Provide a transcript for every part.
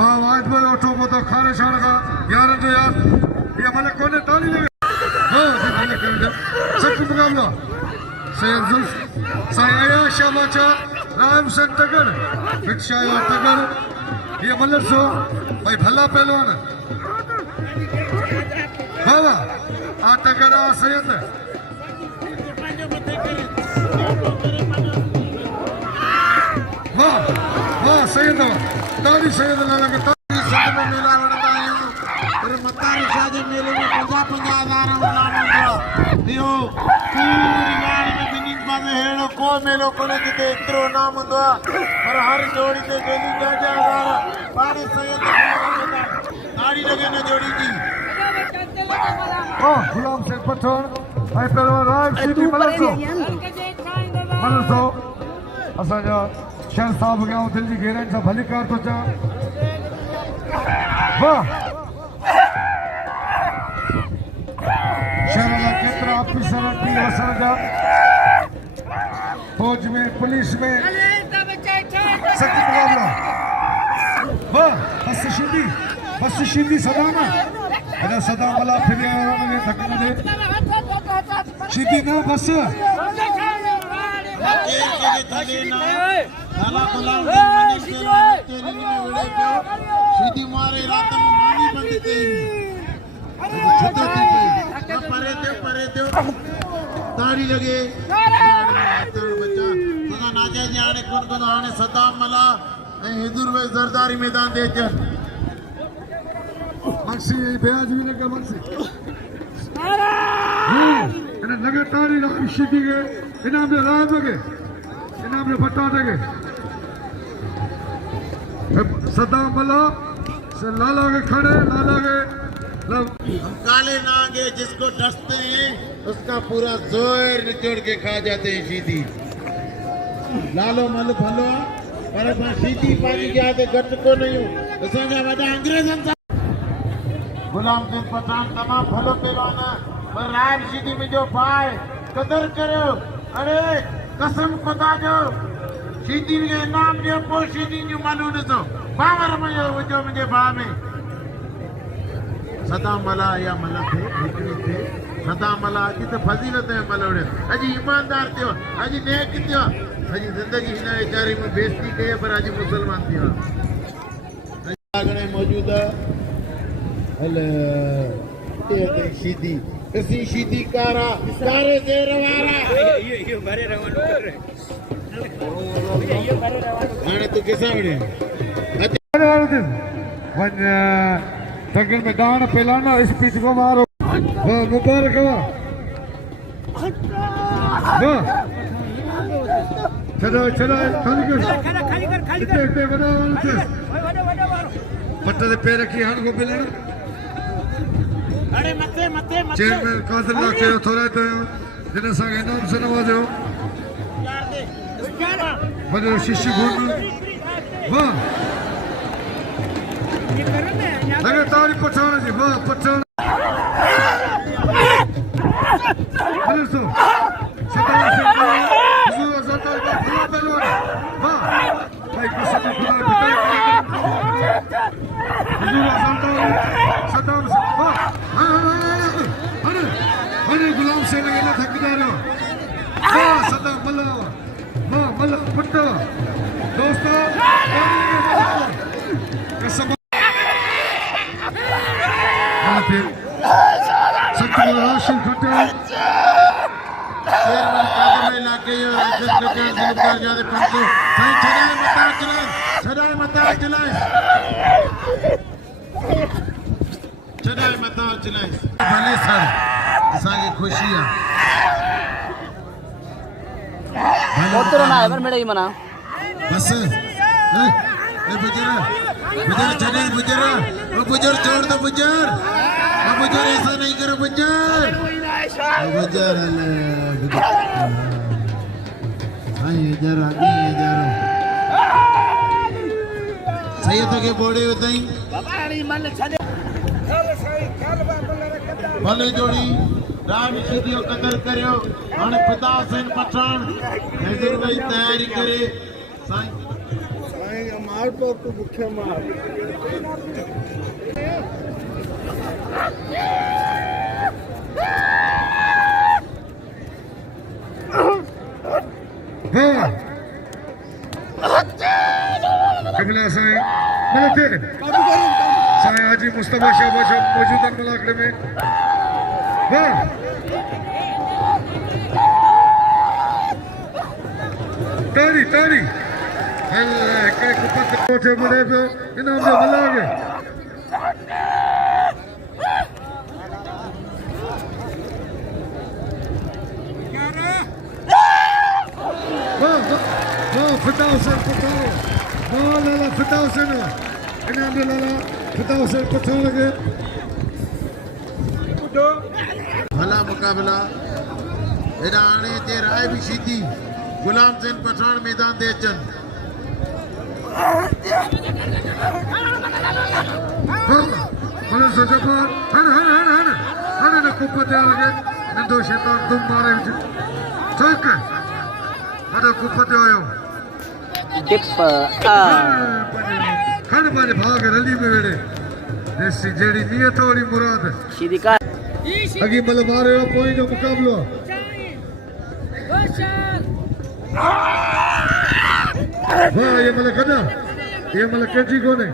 वाह वाद में उठो वो तो खाने शान का यार जो यार ये मैंने कोने ताली लगे हाँ जी मैंने कर दिया सख्त मुकाबला सैयद जुल्फ साया शामाचा राम सिंह तगर भिक्षा तगर ये मल्लर सो भाई भला पहलवान बाबा आ तगर आ सैयद वाह वाह सैयद ताली सैयद लाला के ताली सैयद में मेला बढ़ता है फिर मतारी शादी मेले में 50,000 उलानो दियो पूरी गाड़ी में बिनिंग बाजे हेड़ो को मेलो कोने किते इतरो नाम हुंदो पर हर जोड़ी ते गेली 10,000 पाड़ी सैयद ताड़ी लगे न जोड़ी की ओ गुलाम से पठान भाई पहलवान राज सिटी मलसो असांजा शहर साहब गया दिल जी घेरनि सां भली कार थो चवां वाह शहर जा केतिरा ऑफिसर थी असांजा फौज में पुलिस में सच मुकाबला वाह बस शिंदी सदाम अदा सदाम वाला फिर धक्का दे शिंदी ना बस सीधी मारे रात में मानी बंद थी परे थे ताड़ी लगे बच्चा सदा नाजा जी आने कौन आने सदाम मला हिंदुर में जरदारी मैदान दे चल मक्सी बेज भी लगा मक्सी लगे ताड़ी लगी सीधी के इनाम में राज लगे इनाम में बटाटे के सदाम मला से लाला के खड़े लाला के हम काले नागे जिसको डसते हैं उसका पूरा जोर निचोड़ के खा जाते हैं सीधी लालो मल भलो पर सीधी पानी के आते घट को नहीं हूँ अंग्रेजन गुलाम सिंह पठान तमाम भलो पहलवान पर राय सीधी में जो पाए कदर करो अरे कसम खुदा जो सीधी के नाम जो पो सीधी जो मालूम दो पावर में जो मुझे भा में सदा मला या मला थे सदा मला अजी तो फजीलत है मलवड़े अजी ईमानदार थियो अजी नेक थियो अजी जिंदगी हिन वेचारी में बेइज्जती कई पर अजी मुसलमान थियो आगणे मौजूद हल ये सीधी कसी सीधी कारा कारे से रवारा ये भरे रवानो कर रहे हाणे तू कैसा बने वन तगन में दान पहलाना इस पीछ को मारो वाह मुबारक वाह चलो खाली कर इतने बड़ा पट्टे दे पैर की हाथ को मिलना अरे मते चेयरमैन कादिल्ला के थोड़ा तो जिन्हें संग इनाम से नवाजो बड़े शिष्य गुण वाह लगे तारी पठान जी वाह पठान मलसो सदा हुजूर ज़ाता का भला पहलवान वाह भाई किसी को खुदा बिताई हुजूर ज़ाता सदाम वाह अरे गुलाम से लगे ना थक जा रहे हो वाह सदा मल्ला वाह मल्ला पट्टा दोस्तों कसम हासिल खटे चेयरमैन कादर इलाके राजन के जिम्मेदार जादे पंचो भाई छड़ाए मता चलाए भले सर असांखे खुशी आहे ओतरो ना एवर मेरे ही मना बस ए बुजुर्ग चले बुजुर्ग छोड़ दो बुजुर्ग ऐसा नहीं करो बुजुर्ग सैयद के बोड़े उतई भले जोड़ी राम सीधी कदर करियो हाणे खुदा हुसैन पठान नजर भाई तैयारी करे साईं मार तो मुख्य मार अगला साईं मिलते साईं हाजी मुस्तफा शाहबाज साहब मौजूद हैं मुलाकात में। वाह तारी तारी अल्लाह के कुपत कोठे मिले पियो इनाम जो मिलागे वाह वाह फताह से फताह वाह लाला फताह से ना इनाम जो लाला फताह से पठान लगे भला मुकाबला एडा आने ते राय भी सीधी गुलाम सिंह पठान मैदान दे अचन भले सजफर हन हन हन हन हन ने कुपते आगे नंदो शैतान तुम मारे चौक हदा कुपते आयो डिप हन मारे भाग रली में वेड़े जैसी जेड़ी नियत वाली मुराद सीधी का अगी मल मारे कोई जो मुकाबलो वाह ये मल कदा ये मल केजी कोने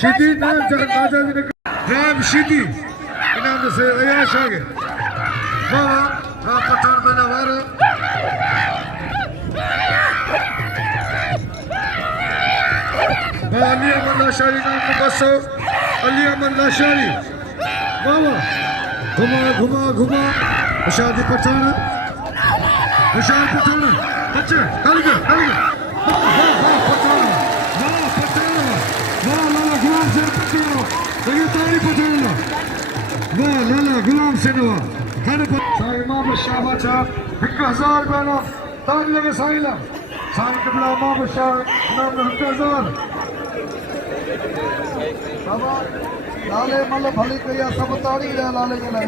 सीधी ना जगह राजा जी ने राम सीधी इनाम से अयाश आगे वाह वाह पठान में नवारो वाह अली अहमद लाशारी नाम को बसो अली अहमद लाशारी वाह वाह घुमा घुमा घुमा शादी पठान विशाल पठान बच्चे कल गया वाह वाह पठान वाह पठान वाह लाला गुलाम से पठान ये तारी पठान वाह लाला गुलाम से नवा हर साईं इमाम शाहबाज साहब 1000 रुपया तारी लगे साईं कबला इमाम शाह नाम 1000 बाबा लाले मल भली कया सब ताड़ी रहा लाले के लाए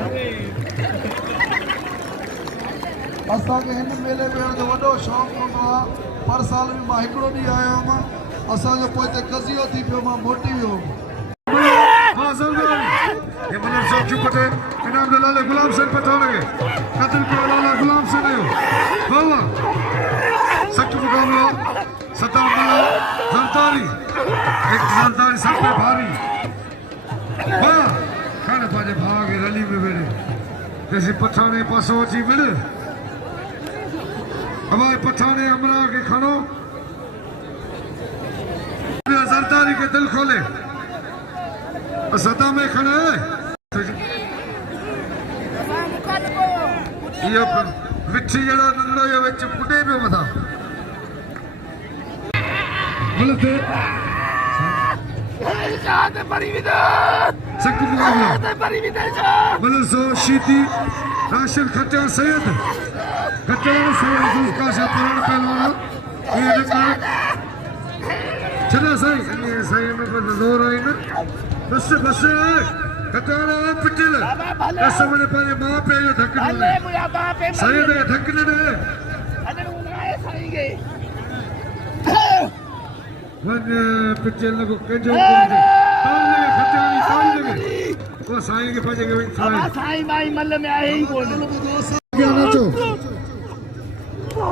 असांखे हिन मेले में जो वॾो शौक़ु हूंदो आहे पर साल में मां हिकिड़ो ॾींहुं आयो हुअमि असांजो पोइ हिते कज़ियो थी पियो मां मोटी वियो इनाम लाले गुलाम सिंह पठान के कत्ल किया लाला गुलाम सिंह ने वाह सख्त मुकाबला सताम जरदारी एक जरदारी सब पे भारी वाह खाने पाजे भाग रली में बेड़े जैसे पठाने पासो अची मिले हमारे पठाने अमरा के खानो जरदारी के दिल खोले सदा में खड़ा है ये मिठी जड़ा नंदो ये विच पुटे पे मथा बोलते जाते परिविदा सख्त मुकाबला बोलो सो शीती राशिद खट्टा सैयद का शतरंज पहलवान ये रिकॉर्ड चला सही में को जोर आई ना बस कटारा पिटल कसमने पाने मां पे जो धक्कने सैयद धक्कने ने वन पिटल को कजो ताल लगे खटानी ताल लगे वो साईं के पाजे के साईं भाई मल्ल में आए ही कोन क्या नाचो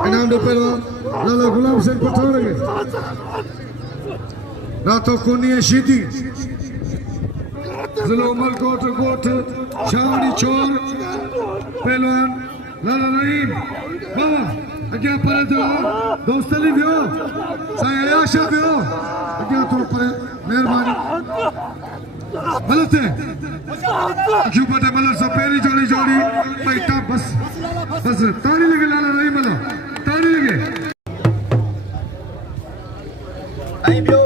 इनाम दो पहलवान लाला गुलाम सिंह पठान लगे रातों कोनी शीदी जिला उमरकोट कोट शावड़ी चोर पहलवान लाला नईम बाबा अग्या पर दोस्तली बियो साईं आयाशा बियो अग्या तो पर मेहरबानी गलत है क्यों पता मतलब सब पहली जोड़ी पैटा बस ताली लगे लाला नईम वाला ताली लगे आई बियो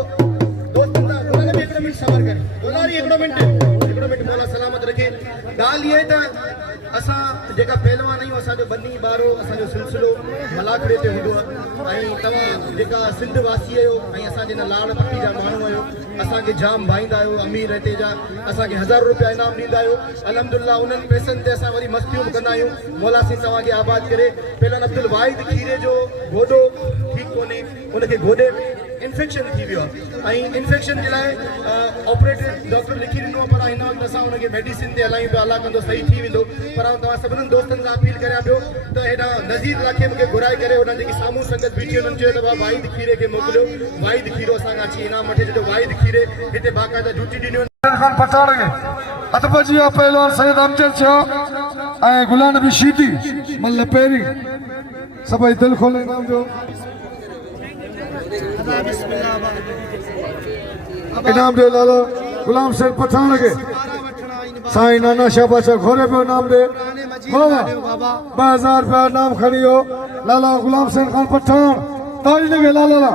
दोस्तों का बोला भी एक मिनट सबर कर बोला भी एक मिनट मौला सलामत रखे गाल ये था असा जेका पहलवान आहियूं असांजो बनी बारो असांजो सिलसिलो मलाखड़े ते हूंदो आहे ऐं तव्हां जेका सिंध वासी आहियो ऐं असांजे हिन लाड़ पट्टी जा माण्हू आहियो असांखे जाम भाईंदा आहियो अमीर हिते जा असांखे 1000 रुपया इनाम ॾींदा आहियो अल्हम्दुलिल्लाह उन्हनि पैसनि ते असां वरी मस्तियूं बि कंदा आहियूं मौला सिंह तव्हांखे आबाद करे पहलवान अब्दुल वाहिद खीरे जो गोॾो ठीकु कोन्हे उनखे गोॾे इन्फेक्शन थी वियो आहे ऐं इन्फेक्शन जे लाइ ऑपरेटेड डॉक्टर लिखी ॾिनो आहे पर हिन वक़्तु असां हुनखे मेडिसिन ते हलायूं पिया अलाह कंदो सही थी वेंदो पर आउं तव्हां सभिनीनि दोस्तनि सां अपील करियां पियो त हेॾां नज़ीर इलाइक़े मूंखे घुराए करे होॾां जेकी साम्हूं संगत बीठी हुननि चयो त भाउ वाहिद खीरे खे मोकिलियो वाहिद खीरो असांखां अची इनाम वठे छॾियो वाहिद खीरे हिते बाक़ाइदा ड्यूटी ॾिनियूं खान पठाण खे अतबजी पहलवान सैयद अमजद शाह ऐं गुलाम नबी शीदी मतिलब पहिरीं सभई दिलि खोले इनाम ॾियो इनाम ॾियो लाला गुलाम सैयद पठाण खे साईं नाना शाह बादशाह घोरे पियो इनाम ॾे 2000 रुपया इनाम खणी वियो लाला गुलाम सैयद खान पठाण ताली लॻे लाला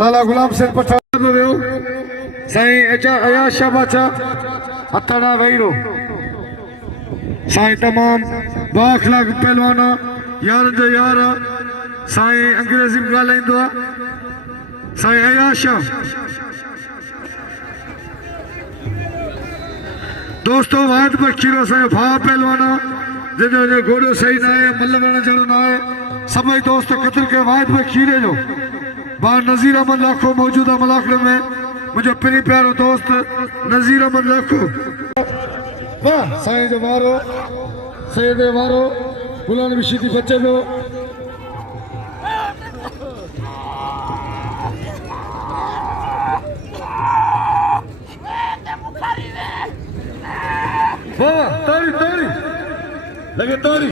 लाला गुलाम सैयद पठाण वियो साईं अयाज शाह बादशाह हथड़ा वहीरो साईं तमाम बाअखलाक पहलवान यारनि जो यार साईं अंग्रेजी में ॻाल्हाईंदो आहे साईं अयाज शाह दोस्तो वाहिद बख़ीरो असांजो भाउ पहलवान जंहिंजो घोड़ो सही न आहे मल वण जहिड़ो न आहे सभई दोस्त क़तल के वाहिद बख़ीरे जो भाउ नज़ीर अहमद लाखो मौजूद आहे मलाखड़े में मुझे पिनी प्यारो दोस्त नज़ीर अहमद लाखो वाह साईं जो वारो सैयद वारो गुलाम नबी शीदी बच्चे जो वाह तारी तारी लगे तारी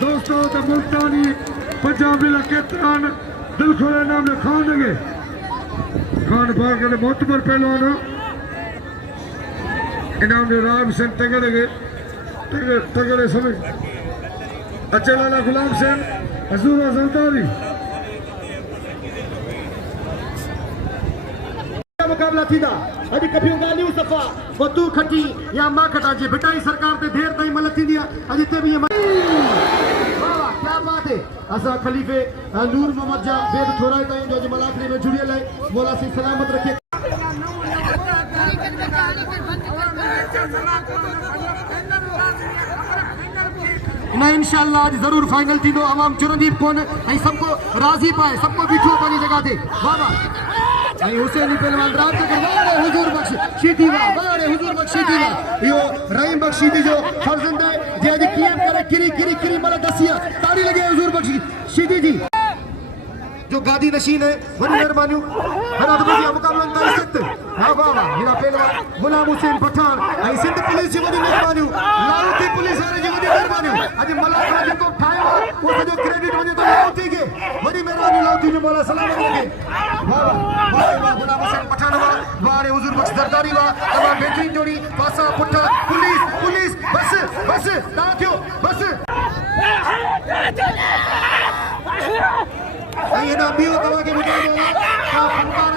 दोस्तों तो मुल्तानी पंजाबी केतरान दिल खोले नाम ने खान लगे खान बाग के मोतबर पहलवान इनाम ने राम सेन तगड़े तगड़े समझ अच्छे लाला गुलाम सेन हजूर जरदारी मुकाबला थींदा अॼु कपियूं ॻाल्हियूं सफ़ा वतू खटी या मां खटा जे भिटाई सरकार ते देर ताईं मल थींदी आहे अॼु हिते बि क्या बात है असां खलीफ़े नूर मोहम्मद जा बेद थोराए ताईं जो अॼु मलाखड़ी में जुड़ियल आहे मौला सी सलामत रखे ना इंशाअल्लाह आज जरूर फाइनल थी आवाम चुरंदीप कोन ऐं सबको राज़ी पाए सबको बीठो पंहिंजी जगह ते वाह वाह हुसैनी पहलवान रात के वाड़े हुजूर बख्श शीदी वाड़े हुजूर बख्श शीदी यो रहीम बख्श शीदी जो फर्जंद है जे अज कीअं करे किरी किरी किरी मल दसिया ताड़ी लगे हुजूर बख्श शीदी जी जो गादी नशीन है बड़ी मेहरबानी हरा तो बढ़िया मुकाबला का इज्जत हां वाह वाह मेरा पहलवान गुलाम हुसैन पठान आई सिंध पुलिस जी बड़ी मेहरबानी लाहौर पुलिस वाले जी बड़ी मेहरबानी आज मलाखड़ा जेको ठायो वो जो क्रेडिट वने तो लाहौर के बड़ी मेहरबानी लाहौर जी मौला सलामत रखे वाह वाह गुलाम हुसैन पठान वाड़े हुजूर बख्श दरदारी वा तमाम बेहतरीन जोड़ी पासा पुठा पुलिस पुलिस बस बस ता थियो बस साईं हेॾा बीहो तव्हांखे ॿुधाईंदो